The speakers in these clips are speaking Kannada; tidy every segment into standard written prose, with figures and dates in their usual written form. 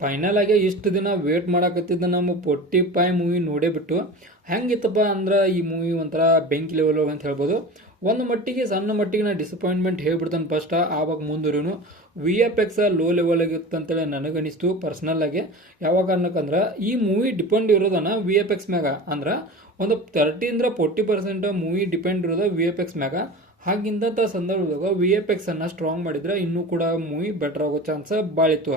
ಫೈನಲ್ ಆಗಿ ಇಷ್ಟು ದಿನ ವೇಟ್ ಮಾಡಕತ್ತಿದ್ದ ನಮ್ಮ ಪೊಟ್ಟಿ ಪಾಯ್ ಮೂವಿ ನೋಡೇ ಬಿಟ್ಟು ಹೆಂಗಿತ್ತಪ್ಪ ಅಂದ್ರೆ ಈ ಮೂವಿ ಒಂಥರ ಬೆಂಕಿ ಲೆವೆಲ್ ಅಂತ ಹೇಳ್ಬೋದು. ಒಂದು ಮಟ್ಟಿಗೆ ಸಣ್ಣ ಮಟ್ಟಿಗೆ ನಾ ಡಿಸಪಾಯಿಂಟ್ಮೆಂಟ್ ಹೇಳ್ಬಿಡ್ತಾನೆ ಫಸ್ಟ್, ಆವಾಗ ಮುಂದೂರಿನು VFX ಲೋ ಲೆವೆಲ್ ಆಗಿತ್ತು ಅಂತೇಳಿ ನನಗನಿಸ್ತು ಪರ್ಸನಲ್ ಆಗಿ. ಯಾವ ಕಾರಣಕ್ಕಂದ್ರೆ ಈ ಮೂವಿ ಡಿಪೆಂಡ್ ಇರೋದನ್ನ VFX ಮ್ಯಾಗ, ಅಂದ್ರೆ ಒಂದು 30-40% ಮೂವಿ ಡಿಪೆಂಡ್ ಇರೋದು VFX ಮ್ಯಾಗ. ಹಾಗಿಂದಂಥ ಸಂದರ್ಭದಾಗ VFX ಅನ್ನ ಸ್ಟ್ರಾಂಗ್ ಮಾಡಿದ್ರೆ ಇನ್ನೂ ಕೂಡ ಮೂವಿ ಬೆಟರ್ ಆಗೋ ಚಾನ್ಸ್ ಬಾಳಿತ್ತು.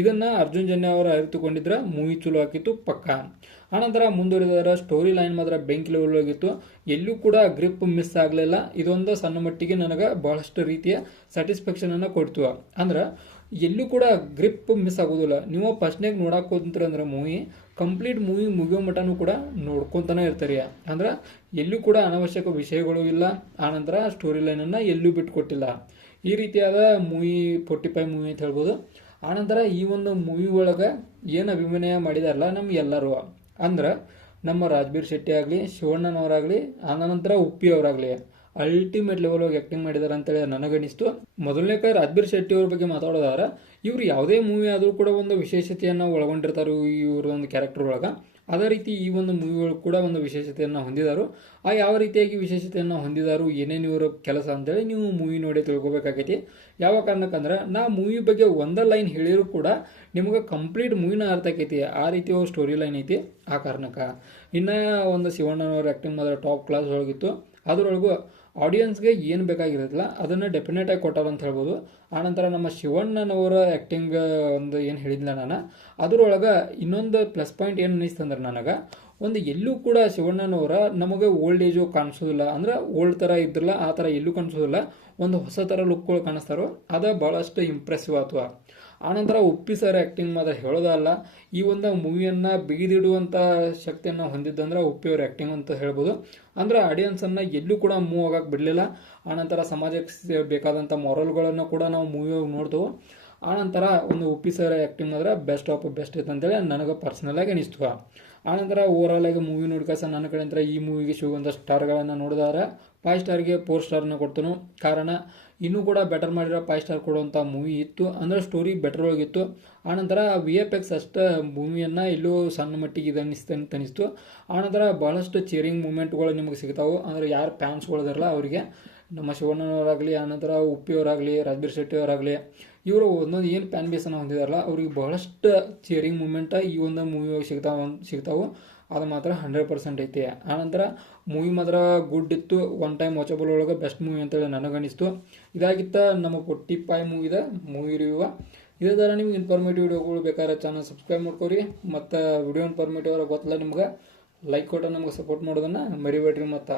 ಇದನ್ನ ಅರ್ಜುನ್ ಜನ್ಯ ಅವರು ಅರಿತುಕೊಂಡಿದ್ರೆ ಮೂವಿ ಚಲೋ ಆಗಿತ್ತು ಪಕ್ಕ. ಆನಂತರ ಮುಂದುವರಿದರ ಸ್ಟೋರಿ ಲೈನ್ ಮಾತ್ರ ಬೆಂಕಿ ಲೆವೆಲ್ ಆಗಿತ್ತು, ಎಲ್ಲೂ ಕೂಡ ಗ್ರಿಪ್ ಮಿಸ್ ಆಗಲಿಲ್ಲ. ಇದೊಂದು ಸಣ್ಣ ಮಟ್ಟಿಗೆ ನನಗೆ ಬಹಳಷ್ಟು ರೀತಿಯ ಸ್ಯಾಟಿಸ್ಫ್ಯಾಕ್ಷನ್ ಅನ್ನ ಕೊಡ್ತು. ಅಂದ್ರೆ ಎಲ್ಲೂ ಕೂಡ ಗ್ರಿಪ್ ಮಿಸ್ ಆಗೋದಿಲ್ಲ. ನೀವು ಫಸ್ಟ್ನಾಗ ನೋಡಕ್ ಹೋದ್ರೆ ಅಂದ್ರೆ ಮೂವಿ ಕಂಪ್ಲೀಟ್ ಮೂವಿ ಮುಗಿಯೋ ಮಟನೂ ಕೂಡ ನೋಡ್ಕೊಂತಾನೆ ಇರ್ತಾರೆ. ಅಂದ್ರೆ ಎಲ್ಲೂ ಕೂಡ ಅನಾವಶ್ಯಕ ವಿಷಯಗಳು ಇಲ್ಲ. ಆನಂತರ ಸ್ಟೋರಿ ಲೈನನ್ನು ಎಲ್ಲೂ ಬಿಟ್ಕೊಟ್ಟಿಲ್ಲ. ಈ ರೀತಿಯಾದ ಮೂವಿ 45 ಮೂವಿ ಅಂತ ಹೇಳ್ಬೋದು. ಆನಂತರ ಈ ಒಂದು ಮೂವಿ ಒಳಗೆ ಏನು ಅಭಿನಯ ಮಾಡಿದಾರಲ್ಲ ನಮ್ಮ ಎಲ್ಲರೂ, ಅಂದ್ರೆ ನಮ್ಮ ರಾಜ್ಬೀರ್ ಶೆಟ್ಟಿ ಆಗಲಿ, ಶಿವಣ್ಣನವರಾಗಲಿ, ಆನಂತರ ಉಪ್ಪಿ ಅವರಾಗಲಿ ಅಲ್ಟಿಮೇಟ್ ಲೆವೆಲ್ ಆಕ್ಟಿಂಗ್ ಮಾಡಿದಾರೆ ಅಂತೇಳಿ ನನಗನಿಸ್ತು. ಮೊದಲನೇ ರಾಜ್ಬೀರ್ ಶೆಟ್ಟಿ ಅವ್ರ ಬಗ್ಗೆ ಮಾತಾಡೋದಾದ್ರೆ, ಇವ್ರು ಯಾವುದೇ ಮೂವಿ ಆದರೂ ಕೂಡ ಒಂದು ವಿಶೇಷತೆಯನ್ನು ಒಳಗೊಂಡಿರ್ತಾರೆ ಇವ್ರ ಒಂದು ಕ್ಯಾರೆಕ್ಟರ್ ಒಳಗೆ. ಅದೇ ರೀತಿ ಈ ಒಂದು ಮೂವಿಗಳು ಕೂಡ ಒಂದು ವಿಶೇಷತೆಯನ್ನು ಹೊಂದಿದಾರು. ಆ ಯಾವ ರೀತಿಯಾಗಿ ವಿಶೇಷತೆಯನ್ನು ಹೊಂದಿದಾರು, ಏನೇನು ಇವರು ಕೆಲಸ ಅಂತೇಳಿ ನೀವು ಮೂವಿ ನೋಡಿ ತಿಳ್ಕೊಬೇಕಾಗೈತಿ. ಯಾವ ಕಾರಣಕ್ಕಂದ್ರೆ ನಾ ಮೂವಿ ಬಗ್ಗೆ ಒಂದೇ ಲೈನ್ ಹೇಳಿದ್ರು ಕೂಡ ನಿಮಗೆ ಕಂಪ್ಲೀಟ್ ಮೂವಿನ ಅರ್ಥ ಆಕೈತಿ. ಆ ರೀತಿ ಸ್ಟೋರಿ ಲೈನ್ ಐತಿ. ಆ ಕಾರಣಕ್ಕೆ ಇನ್ನು ಒಂದು ಶಿವಣ್ಣನವ್ರ ಆ್ಯಕ್ಟಿಂಗ್ ಮಾತ್ರ ಟಾಪ್ ಕ್ಲಾಸ್ ಒಳಗಿತ್ತು. ಅದರೊಳಗೂ ಆಡಿಯನ್ಸ್ಗೆ ಏನು ಬೇಕಾಗಿರೋದಿಲ್ಲ ಅದನ್ನು ಡೆಫಿನೆಟ್ ಆಗಿ ಕೊಟ್ಟಾರ ಅಂತ ಹೇಳ್ಬೋದು. ಆನಂತರ ನಮ್ಮ ಶಿವಣ್ಣನವರ ಆ್ಯಕ್ಟಿಂಗ್ ಒಂದು ಏನು ಹೇಳಿದ್ಲ ನಾನು, ಅದರೊಳಗೆ ಇನ್ನೊಂದು ಪ್ಲಸ್ ಪಾಯಿಂಟ್ ಏನು ಅನ್ನಿಸ್ತಂದ್ರೆ ನನಗೆ, ಒಂದು ಎಲ್ಲೂ ಕೂಡ ಶಿವಣ್ಣನವರ ನಮಗೆ ಓಲ್ಡ್ ಏಜು ಕಾಣಿಸೋದಿಲ್ಲ. ಅಂದ್ರೆ ಓಲ್ಡ್ ಥರ ಇದ್ರಲ್ಲ ಆ ಥರ ಎಲ್ಲೂ ಕಾಣಿಸೋದಿಲ್ಲ. ಒಂದು ಹೊಸ ಥರ ಲುಕ್ಗಳು ಕಾಣಿಸ್ತಾರೋ, ಅದು ಭಾಳಷ್ಟು ಇಂಪ್ರೆಸಿವ್ ಆಯ್ತು. ಆನಂತರ ಉಪ್ಪಿ ಸರ್ ಆ್ಯಕ್ಟಿಂಗ್ ಮಾತ್ರ ಹೇಳೋದಲ್ಲ, ಈ ಒಂದು ಮೂವಿಯನ್ನು ಬಿಗಿದಿಡುವಂಥ ಶಕ್ತಿಯನ್ನು ಹೊಂದಿದ್ದಂದ್ರೆ ಉಪ್ಪಿ ಅವ್ರ ಆ್ಯಕ್ಟಿಂಗ್ ಅಂತ ಹೇಳ್ಬೋದು. ಅಂದ್ರೆ ಆಡಿಯನ್ಸನ್ನು ಎಲ್ಲೂ ಕೂಡ ಮೂವ್ ಆಗಕ್ಕೆ ಬಿಡಲಿಲ್ಲ. ಆನಂತರ ಸಮಾಜಕ್ಕೆ ಬೇಕಾದಂಥ ಮೊರಲ್ಗಳನ್ನು ಕೂಡ ನಾವು ಮೂವಿ ನೋಡ್ತೇವೆ. ಆನಂತರ ಒಂದು ಉಪ್ಪಿ ಸರ್ ಆ್ಯಕ್ಟಿಂಗ್ ಮಾತ್ರ ಬೆಸ್ಟ್ ಆಫ್ ಬೆಸ್ಟ್ ಇತ್ತು ಅಂತೇಳಿ ನನಗೆ ಪರ್ಸನಲ್ ಆಗಿ ಅನಿಸ್ತು. ಆನಂತರ ಓವರಾಲ್ ಆಗಿ ಮೂವಿ ನೋಡ್ಕಸ ನನ್ನ ಕಡೆ ಈ ಮೂವಿಗೆ ಸಿಗುವಂಥ ಸ್ಟಾರ್ಗಳನ್ನು ನೋಡಿದಾರೆ 5 ಸ್ಟಾರ್ಗೆ 4 ಸ್ಟಾರ್ನ ಕೊಡ್ತನು. ಕಾರಣ ಇನ್ನೂ ಕೂಡ ಬೆಟರ್ ಮಾಡಿರೋ 5 ಸ್ಟಾರ್ ಕೊಡುವಂಥ ಮೂವಿ ಇತ್ತು. ಅಂದರೆ ಸ್ಟೋರಿ ಬೆಟರ್ ಒಳಗಿತ್ತು. ಆನಂತರ VFX ಅಷ್ಟೇ ಮೂವಿಯನ್ನು ಎಲ್ಲೋ ಸಣ್ಣ ಮಟ್ಟಿಗೆ ಇದು ಅನ್ನಿಸ್ತು. ಆನಂತರ ಬಹಳಷ್ಟು ಚೇರಿಂಗ್ ಮೂಮೆಂಟ್ಗಳು ನಿಮಗೆ ಸಿಗ್ತಾವೆ. ಅಂದರೆ ಯಾರು ಫ್ಯಾನ್ಸ್ಗಳಿದಾರಲ್ಲ ಅವರಿಗೆ, ನಮ್ಮ ಶಿವಣ್ಣನವರಾಗಲಿ, ಆನಂತರ ಉಪ್ಪಿಯವರಾಗಲಿ, ರಾಜ್ಬೀರ್ ಶೆಟ್ಟಿ ಅವರಾಗಲಿ, ಇವರು ಒಂದೊಂದು ಏನು ಫ್ಯಾನ್ ಬೇಸನ್ನು ಹೊಂದಿದಾರಲ್ಲ ಅವ್ರಿಗೆ ಬಹಳಷ್ಟು ಚೇರಿಂಗ್ ಮೂಮೆಂಟ್ ಈ ಒಂದು ಮೂವಿ ಸಿಗ್ತಾವೆ. ಅದು ಮಾತ್ರ 100% ಐತಿ. ಆನಂತರ ಮೂವಿ ಮಾತ್ರ ಗುಡ್ ಇತ್ತು. ಒನ್ ಟೈಮ್ ವಾಚಬಲ್ ಒಳಗೆ ಬೆಸ್ಟ್ ಮೂವಿ ಅಂತೇಳಿ ನನಗನಿಸ್ತು. ಇದಾಗಿತ್ತ ನಮ್ಮ 45 ಮೂವಿದ ಮೂವಿ ರಿವ್ಯೂ. ಇದೇ ಥರ ನಿಮ್ಗೆ ಇನ್ಫಾರ್ಮೇಟಿವ್ ವಿಡಿಯೋಗಳು ಬೇಕಾದ್ರೆ ಚಾನಲ್ ಸಬ್ಸ್ಕ್ರೈಬ್ ಮಾಡ್ಕೊರಿ. ಮತ್ತು ವಿಡಿಯೋ ಇನ್ಫಾರ್ಮೇಟಿವ್ ಅವ್ರಿಗೆ ಗೊತ್ತಲ್ಲ ನಿಮ್ಗೆ ಲೈಕ್ ಕೊಟ್ಟು ನಮ್ಗೆ ಸಪೋರ್ಟ್ ಮಾಡೋದನ್ನು ಮರಿಬೇಡ್ರಿ. ಮತ್ತು